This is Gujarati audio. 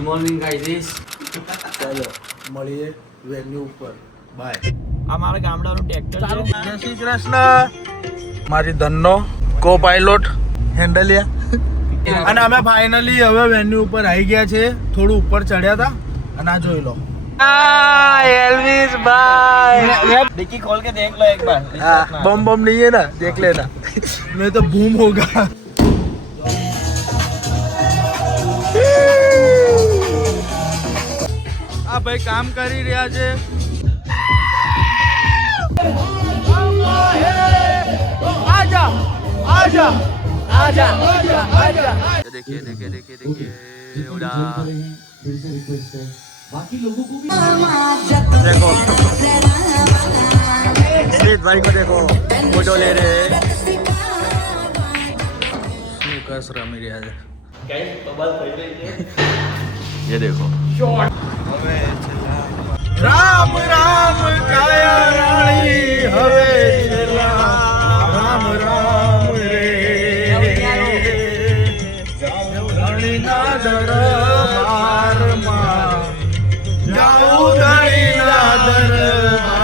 Good morning guys. ચાલો મળીએ વેન્યુ ઉપર. બાય. આ મારા ગામડાનું ટ્રેક્ટર છે. જય શ્રી કૃષ્ણ. મારી ધનનો કો પાયલોટ હેન્ડલિયા. અને અમે ફાઇનલી હવે વેન્યુ ઉપર આવી ગયા છે. થોડું ઉપર ચડ્યા હતા અને આ જોઈ લો. एल्विस भाई डिक्की खोल के देख लो एक बार. बम बम नहीं है ना, देख लेना नहीं तो बूम होगा. આ ભાઈ કામ કરી રહ્યા છે. आजा आजा आजा आजा. देखिए देखिए देखिए देखिए उड़ा. देखो स्मित भाई को देखो फोटो ले रहे हैं. स्नूकर्स रमी રહ્યા છે. गाइस बबल થઈ રહી છે. ये देखो હવે રામ રામ કાયા રાણી હવે છેલ્લા રામ રામ રે રાણીના દરબારમાં જાઉં રાણીના દરબાર.